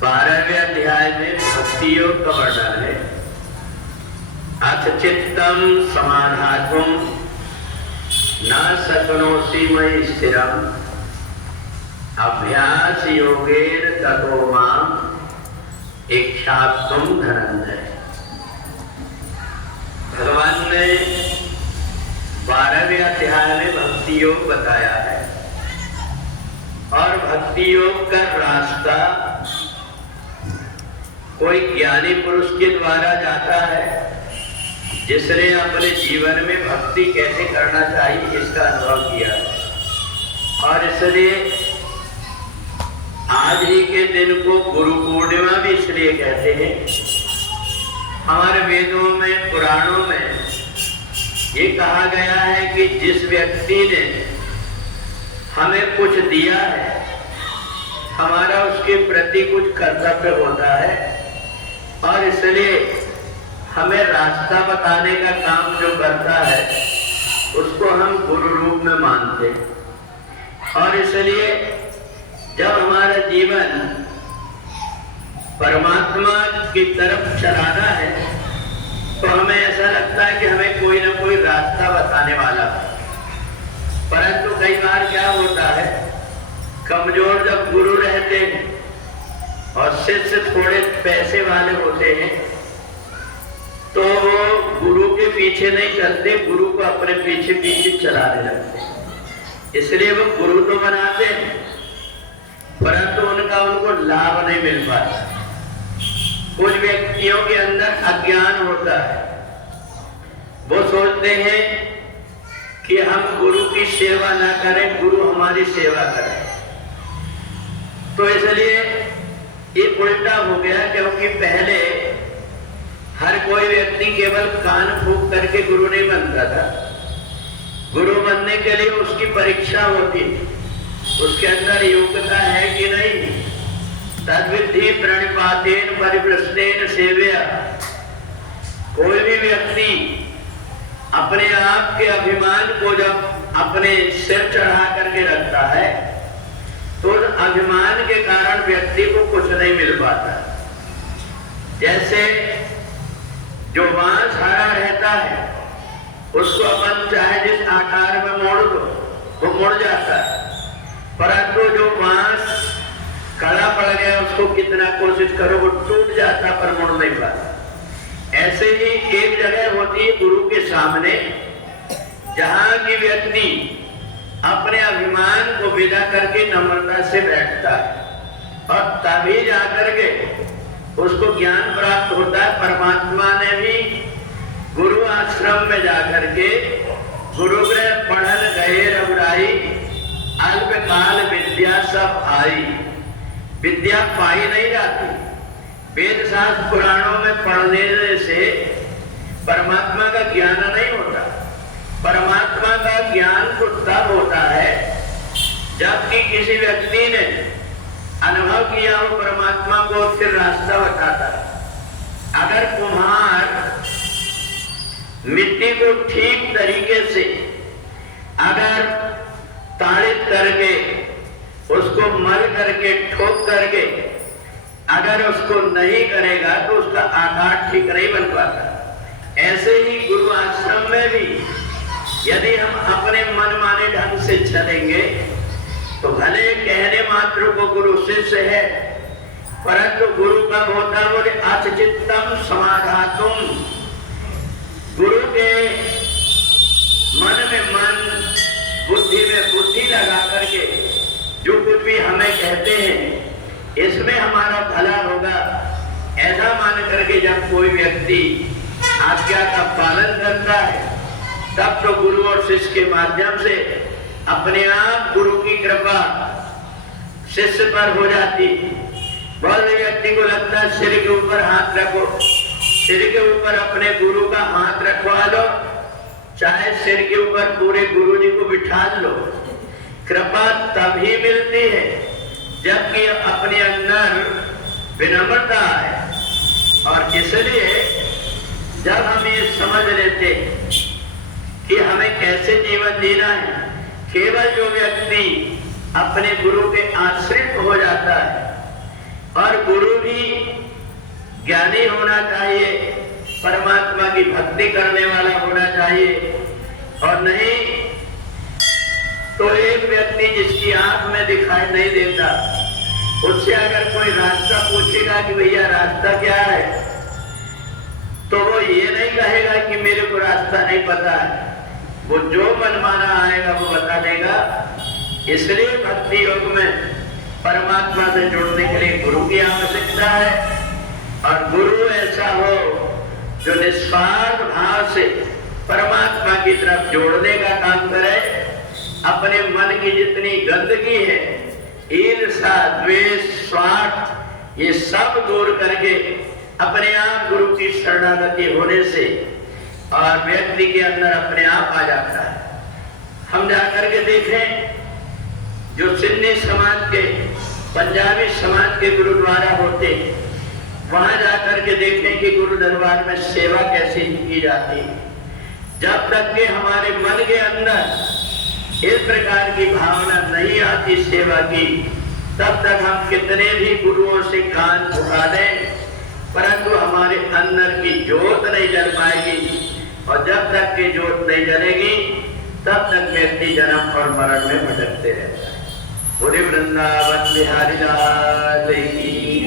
12वें अध्याय में भक्ति योग का वर्णन है। अथ चित्तम समाधातुम न शक्नोषि मयि स्थिरम अभ्यास योगेन ततो माम इच्छाप्तुम धनंजय। भगवान ने 12वें अध्याय में भक्ति योग बताया है और भक्ति योग का रास्ता कोई ज्ञानी पुरुष के द्वारा जाता है जिसने अपने जीवन में भक्ति कैसे करना चाहिए इसका अनुभव किया है। और इसलिए आज ही के दिन को गुरु पूर्णिमा भी इसलिए कहते हैं। हमारे वेदों में पुराणों में ये कहा गया है कि जिस व्यक्ति ने हमें कुछ दिया है हमारा उसके प्रति कुछ कर्तव्य होता है और इसलिए हमें रास्ता बताने का काम जो करता है उसको हम गुरु रूप में मानते हैं। और इसलिए जब हमारा जीवन परमात्मा की तरफ चलाना है तो हमें ऐसा लगता है कि हमें कोई ना कोई रास्ता बताने वाला है। परंतु कई बार क्या होता है, कमजोर जब गुरु रहते हैं और शिष्य थोड़े पैसे वाले होते हैं तो वो गुरु के पीछे नहीं चलते, गुरु को अपने पीछे पीछे चलाने लगते हैं। इसलिए वो गुरु तो बनाते हैं परंतु उनको लाभ नहीं मिल पाता। कुछ व्यक्तियों के अंदर अज्ञान होता है, वो सोचते हैं कि हम गुरु की सेवा ना करें, गुरु हमारी सेवा करें। तो इसलिए ये उल्टा हो गया, क्योंकि पहले हर कोई व्यक्ति केवल कान फूंक करके गुरु नहीं बनता था। गुरु बनने के लिए उसकी परीक्षा होती थी, उसके अंदर योग्यता है कि नहीं। तद्विधि प्रणिपातेन परिप्रश्नेन सेव्या। कोई भी व्यक्ति अपने आप के अभिमान को जब अपने सिर चढ़ा करके रखता है तो अभिमान के कारण व्यक्ति को कुछ नहीं मिल पाता। जैसे जो बांस हरा रहता है उसको अपन चाहे जिस आकार में मोड़ दो वो मुड़ जाता है, परंतु जो बांस कड़ा पड़ गया उसको कितना कोशिश करो वो टूट जाता पर मुड़ नहीं पाता। ऐसे ही एक जगह होती है गुरु के सामने जहां की व्यक्ति अपने अभिमान को विदा करके नम्रता से बैठता है और तभी जाकर के उसको ज्ञान प्राप्त होता है। परमात्मा ने भी गुरु आश्रम में जाकर के गुरु गृह पढ़न गए रघुराई अल्पकाल विद्या सब आई। विद्या पाई नहीं जाती। वेद शास्त्र पुराणों में पढ़ने से परमात्मा का ज्ञान नहीं होता। परमात्मा का ज्ञान तो तब होता है जबकि किसी व्यक्ति ने अनुभव किया हो परमात्मा को, फिर रास्ता बताता है। अगर कुम्हार मिट्टी को ठीक तरीके से अगर ताड़ित करके उसको मल करके ठोक करके अगर उसको नहीं करेगा तो उसका आकार ठीक नहीं बन पाता। ऐसे ही गुरु आश्रम में भी यदि हम अपने मन माने ढंग से चलेंगे तो भले कहने मात्र को गुरु शिष्य है, परंतु गुरु कब होता है, बोले अचित्तम समाधातुम। गुरु के मन में मन, बुद्धि में बुद्धि लगा करके जो कुछ भी हमें कहते हैं इसमें हमारा भला होगा, ऐसा मान करके जब कोई व्यक्ति आज्ञा का पालन करता है तब तो गुरु और शिष्य के माध्यम से अपने आप गुरु की कृपा शिष्य पर हो जाती। बहुत व्यक्ति को लगता है सिर के ऊपर हाथ रखो, सिर के ऊपर अपने गुरु का हाथ रखवा लो, चाहे सिर के ऊपर पूरे गुरु जी को बिठा लो। कृपा तभी मिलती है जबकि अपने अंदर विनम्रता है। और इसलिए जब हम ये समझ लेते कि हमें कैसे जीवन जीना है, केवल जो व्यक्ति अपने गुरु के आश्रित हो जाता है और गुरु भी ज्ञानी होना चाहिए, परमात्मा की भक्ति करने वाला होना चाहिए, और नहीं तो एक व्यक्ति जिसकी आंख में दिखाई नहीं देता, उससे अगर कोई रास्ता पूछेगा कि भैया रास्ता क्या है, तो वो ये नहीं कहेगा कि मेरे को रास्ता नहीं पता है, वो जो मनमाना आएगा वो बता देगा। इसलिए भक्ति योग में परमात्मा से जुड़ने के लिए गुरु की आवश्यकता है, और गुरु ऐसा हो जो निस्वार्थ भाव से परमात्मा की तरफ जोड़ने का काम करे, अपने मन की जितनी गंदगी है, ईर्ष्या, द्वेष, स्वार्थ, ये सब दूर करके अपने आप गुरु की शरणागति होने से और व्यक्ति के अंदर अपने आप आ जाता है। हम जाकर के देखें, जो सिंधी समाज के, पंजाबी समाज के गुरुद्वारा होते, वहां जाकर के देखें कि गुरु दरबार में सेवा कैसी की जाती है। जब तक कि हमारे मन के अंदर इस प्रकार की भावना नहीं आती सेवा की, तब तक हम कितने भी गुरुओं से कान उठा दें, परंतु हमारे अंदर की ज्योत नहीं जल पाएगी, और जब तक की ज्योत नहीं जलेगी तब तक व्यक्ति जन्म और मरण में भटकते रहता है। पूरे वृंदावन बिहारी लाल की